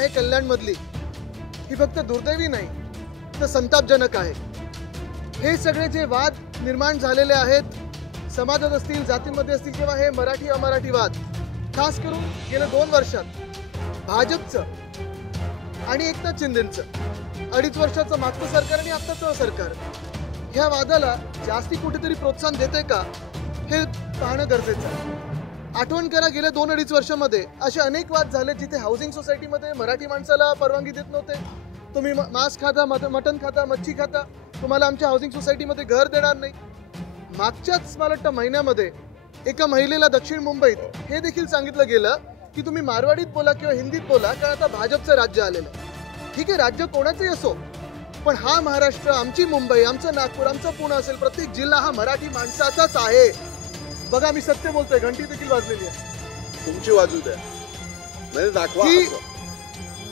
आहे कल्याणमधली ही फक्त दुर्दैवी नाही तर संतापजनक आहे। हे सगळे जे वाद निर्माण झालेले आहेत समाजात असतील जातींमध्ये असतील किंवा हे मराठी अमराठी वाद खास करून गेल्या 2 वर्षात भाजपचं आणि एकनाथ शिंदेंचं 2.5 वर्षाचं मागचं सरकार आणि आत्ताचं सरकार ह्या वादाला जास्ती कुठेतरी प्रोत्साहन देते का हे पाहणं गरजेचं आहे। आठवण करा गेल्या 2-2.5 वर्षामध्ये असे अनेक वाद झाले जिथे हाऊसिंग सोसायटीमध्ये मराठी माणसाला परवानगी देत नव्हते। तुम्ही मांस खाता मटण खाता मच्छी खाता तुम्हाला आमच्या हाऊसिंग सोसायटीमध्ये घर देणार नाही। मागच्याच मला वाटतं महिन्यामध्ये एका महिलेला दक्षिण मुंबईत हे देखील सांगितलं गेलं की तुम्ही मारवाडीत बोला किंवा हिंदीत बोला कारण आता भाजपचं राज्य आलेलं आहे। ठीक आहे राज्य कोणाचंही असो पण हा महाराष्ट्र आमची मुंबई आमचं नागपूर आमचं पुणे असेल प्रत्येक जिल्हा हा मराठी माणसाचाच आहे। बघा मी सत्य बोलतोय घंटी देखील वाजलेली आहे तुमची वाजू द्या म्हणजे दाखवा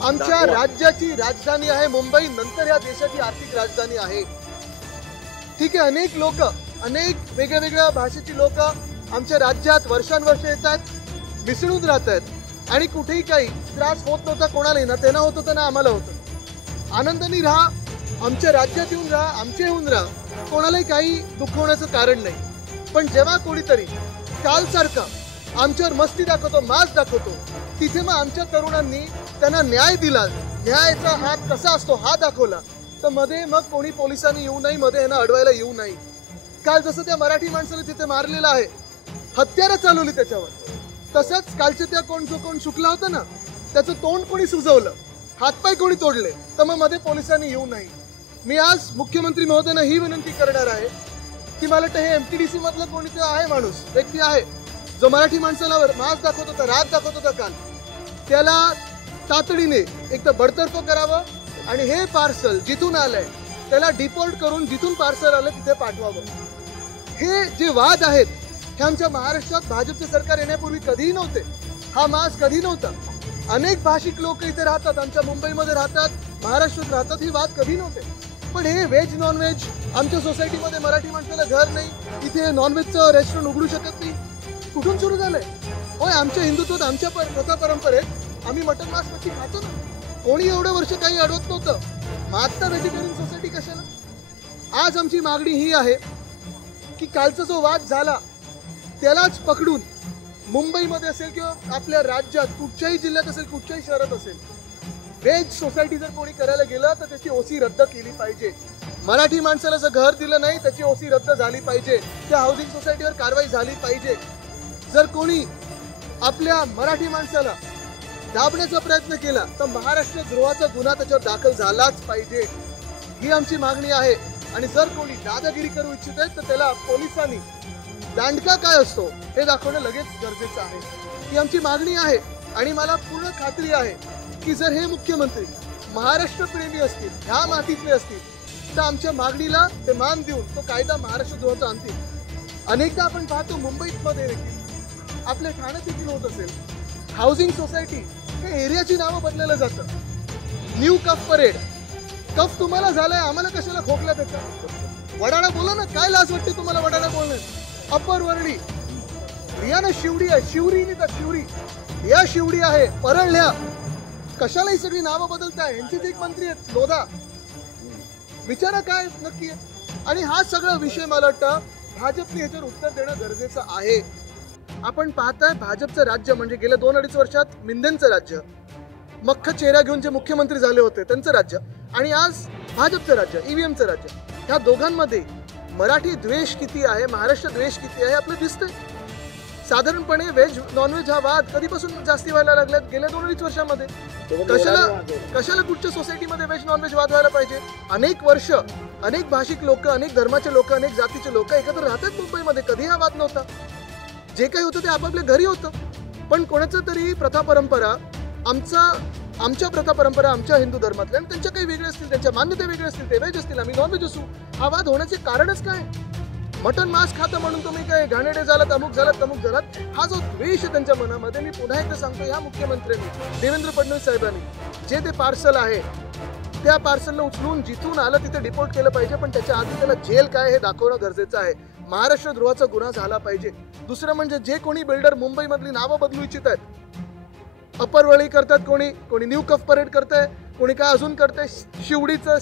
आमच्या राज्याची राजधानी आहे मुंबई नंतर या देशाची आर्थिक राजधानी आहे। ठीक आहे अनेक लोक अनेक वेगवेगळ्या भाषेची लोक आमच्या राज्यात वर्षानुवर्ष येतात मिसळून राहतात आणि कुठेही काही त्रास होत नव्हता कोणालाही ना त्यांना होत होतं ना आम्हाला होतं। आनंदाने राहा आमच्या राज्यात येऊन राहा आमचे येऊन राहा कोणालाही काही दुःख होण्याचं कारण नाही। पण जेव्हा कोणीतरी कालसारखं आमच्यावर मस्ती दाखवतो मास दाखवतो तिथे मग आमच्या तरुणांनी त्यांना न्याय दिला न्यायाचा हात कसा असतो हा दाखवला तर मध्ये मग कोणी पोलिसांनी येऊ नये मध्ये यांना अडवायला येऊ नये। काल जसं त्या मराठी माणसाला तिथे मारलेलं आहे हत्यारं चालवली त्याच्यावर तसंच कालचे त्या कोण शुकला होता ना त्याचं तोंड कोणी सुजवलं हातपाय कोणी तोडले तर मग मध्ये पोलिसांनी येऊ नये। मी आज मुख्यमंत्री महोदयांना ही विनंती करणार आहे की मला वाटतं हे MTDC मधलं कोणीतरी आहे माणूस व्यक्ती आहे जो मराठी माणसाला मास दाखवत होता राग दाखवत होता काल त्याला तातडीने एक तर बडतर्फ करावं आणि हे पार्सल जिथून आलंय त्याला डिपोर्ट करून जिथून पार्सल आलं तिथे पाठवावं। हे जे वाद आहेत हे आमच्या महाराष्ट्रात भाजपचे सरकार येण्यापूर्वी कधीही नव्हते हा मास कधी नव्हता। अनेक भाषिक लोक इथे राहतात आमच्या मुंबईमध्ये राहतात महाराष्ट्रात राहतात ही वाद कधी नव्हते पण हे व्हेज नॉनव्हेज आमच्या सोसायटीमध्ये मराठी माणसाला घर नाही इथे नॉनव्हेजचं रेस्टॉरंट उघडू शकत नाही कुठून सुरू झालंय होय आमच्या हिंदुत्वात आमच्या प्रथा परंपरेत आम्ही मटन मांस मच्छी खातो ना कोणी एवढं वर्ष काही अडवत नव्हतं मग आता व्हेजिटेरियन सोसायटी कशाला। आज आमची मागणी ही आहे की कालचा जो वाद झाला त्यालाच पकडून मुंबईमध्ये असेल किंवा आपल्या राज्यात कुठच्याही जिल्ह्यात असेल कुठच्याही शहरात असेल व्हेज सोसायटी जर कोणी करायला गेलं तर त्याची ओसी रद्द केली पाहिजे। मराठी माणसाला जर घर दिलं नाही त्याची ओसी रद्द झाली पाहिजे त्या हाऊसिंग सोसायटीवर कारवाई झाली पाहिजे। जर कोणी आपल्या मराठी माणसाला दाबण्याचा प्रयत्न केला तर महाराष्ट्र द्रोहाचा गुन्हा त्याच्यावर दाखल झालाच पाहिजे ही आमची मागणी आहे। आणि जर कोणी दादागिरी करू इच्छित आहे तर त्याला पोलिसांनी दांडका काय असतो हे दाखवणं लगेच गरजेचं आहे ही आमची मागणी आहे। आणि मला पूर्ण खात्री आहे की जर हे मुख्यमंत्री महाराष्ट्र प्रेमी असतील ह्या मातीतले असतील तर आमच्या मागणीला ते मान देऊन तो कायदा महाराष्ट्र द्रोहाचा आणतील। अनेकदा आपण पाहतो मुंबईमध्ये देखील आपल्या ठाण्यात देखील होत असेल हाऊसिंग सोसायटी हे एरियाची नावं बदललं जातं। न्यू कफ परेड कफ तुम्हाला झालाय आम्हाला कशाला खोकला त्याचा वडाळा बोला ना काय लाज वाटते तुम्हाला वडाळा बोलण्यात। अप्पर वरळी रियाना शिवडी आहे शिवरी नाही तर शिवरी या शिवडी आहे परळल्या कशाला ही सगळी नावं बदलताय यांचेच एक मंत्री आहेत लोधा विचारा काय नक्की आहे। आणि हा सगळा विषय मला वाटतं भाजपने याच्यावर उत्तर देणं गरजेचं आहे। आपण पाहताय भाजपचं राज्य म्हणजे गेल्या 2-2.5 वर्षात मिंदेंचं राज्य मख्ख चेहरा घेऊन जे मुख्यमंत्री झाले होते त्यांचं राज्य आणि आज भाजपचं राज्य EVMचं राज्य ह्या दोघांमध्ये मराठी द्वेष किती आहे महाराष्ट्र द्वेष किती आहे आपलं दिसतंय। साधारणपणे व्हेज नॉनव्हेज हा वाद कधीपासून जास्ती व्हायला लागल्यात गेल्या 2-2.5 वर्षामध्ये कशाला कुठच्या सोसायटीमध्ये व्हेज नॉनव्हेज वाद व्हायला पाहिजे। अनेक वर्ष अनेक भाषिक लोक अनेक धर्माचे लोक अनेक जातीचे लोक एकत्र राहतात मुंबईमध्ये कधी हा वाद नव्हता जे काही होतं ते आपापल्या घरी होतं पण कोणाचं तरी प्रथा परंपरा आमच्या प्रथा परंपरा आमच्या हिंदू धर्मातल्या आणि त्यांच्या काही वेगळे असतील त्यांच्या मान्यता वेगळे असतील ते व्हेज असतील आम्ही नॉनव्हेज असू हा वाद होण्याचे कारणच काय मटन मांस खाता म्हणून तुम्ही काय घाणेरडे झालात अमुक झालात हा जो द्वेष आहे त्यांच्या मनामध्ये मी पुन्हा एकदा सांगतो ह्या मुख्यमंत्र्यांनी देवेंद्र फडणवीस साहेबांनी जे ते पार्सल आहे त्या पार्सलला उचलून जिथून आलं तिथे डिपोर्ट केलं पाहिजे पण त्याच्या आधी त्याला जेल काय हे दाखवणं गरजेचं आहे। महाराष्ट्र द्रोहाचा गुन्हा झाला पाहिजे। दुसरं म्हणजे जे कोणी बिल्डर मुंबईमधली नावं बदलू इच्छित आहेत अपर वळी करतात, कोणी कोणी न्यू कफ परेड करतंय, कोणी काय अजून करतंय,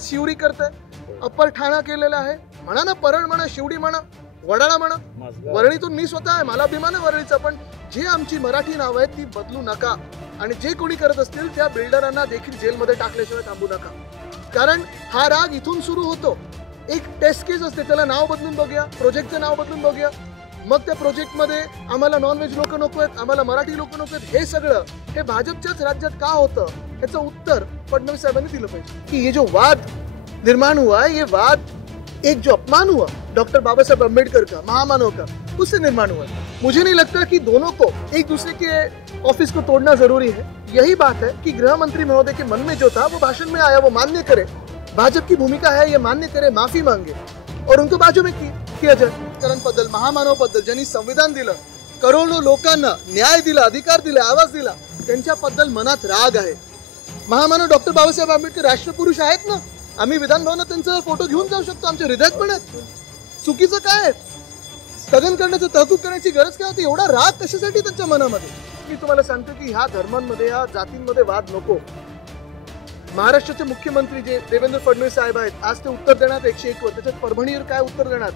शिवडी करतंय, अप्पर ठाणा केलेलं आहे. म्हणा ना, परळ म्हणा, शिवडी म्हणा, वडाळा म्हणा. वरळीतून मी स्वतः आहे, मला अभिमान आहे वरळीचा. पण जे आमची मराठी नाव आहेत ती बदलू नका. आणि जे कोणी करत असतील त्या बिल्डरांना देखील जेलमध्ये टाकल्याशिवाय थांबू नका. कारण हा राग इथून सुरू होतो. एक टेस्ट केस असते, त्याला नाव बदलून बघूया, प्रोजेक्टचं नाव बदलून बघूया. मग त्या प्रोजेक्टमध्ये आम्हाला नॉनव्हेज लोक नको आहेत, आम्हाला मराठी लोक नको आहेत, हे सगळं हे भाजपच्याच राज्यात का होतं याचं उत्तर फडणवीस साहेबांनी दिलं पाहिजे. कि ये जो वाद निर्माण हुआ है, ये वाद एक जो अपमान हुआ डॉक्टर बाबा साहब अम्बेडकर का, महामानव का, उससे निर्माण हुआ है. मुझे नहीं लगता कि दोनों को एक दूसरे के ऑफिस को तोड़ना जरूरी है. यही बात है कि गृह मंत्री महोदय के मन में जो था वो भाषण में आया, वो मान्य करे, भाजप की भूमिका है ये मान्य करे, माफी मांगे और उनको बाजू में किया जाए. बद्दल, महामानव बद्दल ज्यांनी संविधान दिलं, करोडो लोकांना न्याय दिला, अधिकार दिला, आवाज दिला, त्यांच्याबद्दल मनात राग आहे. महामानव डॉक्टर बाबासाहेब आंबेडकर राष्ट्रपुरुष आहेत ना. आम्ही विधान भवनात त्यांचा फोटो घेऊन जाऊ शकतो, आमच्या हृदयात पण आहेत. चुकीचं काय आहे? स्थगन करण्याचं, तहकूब करण्याची गरज काय होती? एवढा राग कशासाठी त्यांच्या मनामध्ये? मी तुम्हाला सांगतो की ह्या धर्मांमध्ये, ह्या जातींमध्ये वाद नको. महाराष्ट्राचे मुख्यमंत्री जे देवेंद्र फडणवीस साहेब आहेत, आज ते उत्तर देणार 101 वर. त्याच्यात परभणीवर काय उत्तर देणार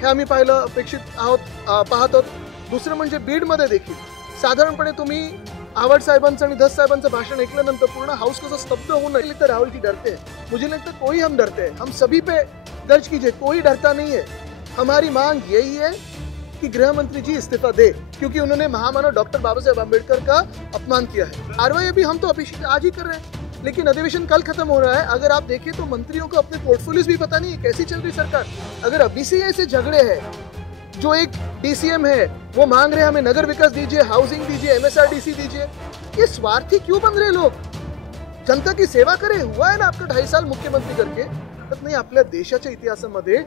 हे आम्ही अपेक्षित आहोत, पाहत आहोत. दुसरं म्हणजे बीडमध्ये देखील साधारणपणे तुम्ही आवड साहेबांचं आणि धस साहेबांचं भाषण ऐकल्यानंतर पूर्ण हाऊस कसं स्तब्ध होऊन राहील. तर राहुल जी डरते हैं, मुझे लगता है कोई हम डरते हैं. हम सभी पे दर्ज कीजिए, कोई डरता नहीं है. हमारी मांग यही है कि गृह मंत्री जी इस्तीफा दे, क्योंकि उन्होंने महामानव डॉक्टर बाबा साहेब आम्बेडकर का अपमान किया है. कार्रवाई अभी हम तो अपेक्षित आज ही कर रहे हैं, लेकिन अधिवेशन कल खत्म हो रहा है. अगर आप देखें तो मंत्रियों को अपने पोर्टफोलियोज भी पता नहीं है, कैसी चल रही सरकार. अगर अभी से ऐसे झगड़े हैं, जो एक डीसीएम है वो मांग रहे हैं हमें नगर विकास दीजिए, हाउसिंग दीजिए, एमएसआरडीसी दीजिए, ये स्वार्थी क्यों बन रहे लोग? जनता की सेवा करे. हुआ है ना आपका 2.5 साल मुख्यमंत्री करके. तर नाही, आपल्या देशाच्या इतिहासामध्ये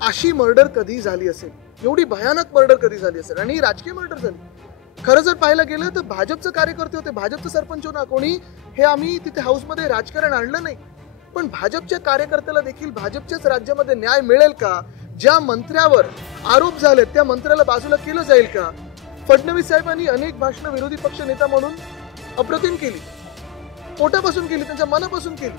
अशी मर्डर कधी झाली असेल, एवढी भयानक मर्डर कधी झाली असेल, आणि राजकीय मर्डर झाली. खरं जर पाहायला गेलं तर भाजपचे कार्यकर्ते होते, भाजपचे सरपंच होना कोणी, हे आम्ही तिथे हाऊसमध्ये राजकारण आणलं नाही. पण भाजपच्या कार्यकर्त्याला देखील भाजपच्याच राज्यामध्ये न्याय मिळेल का? ज्या मंत्र्यावर आरोप झाले त्या मंत्र्याला बाजूला केलं जाईल का? फडणवीस साहेबांनी अनेक भाषणं विरोधी पक्ष नेता म्हणून अप्रतिम केली, पोटापासून केली, त्यांच्या मनापासून केली.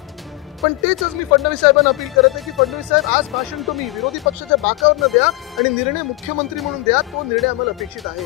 पण तेच आज मी फडणवीस साहेबांना अपील करत आहे की फडणवीस साहेब, आज भाषण तुम्ही विरोधी पक्षाच्या बाकावर न द्या आणि निर्णय मुख्यमंत्री म्हणून द्या. तो निर्णय आम्हाला अपेक्षित आहे.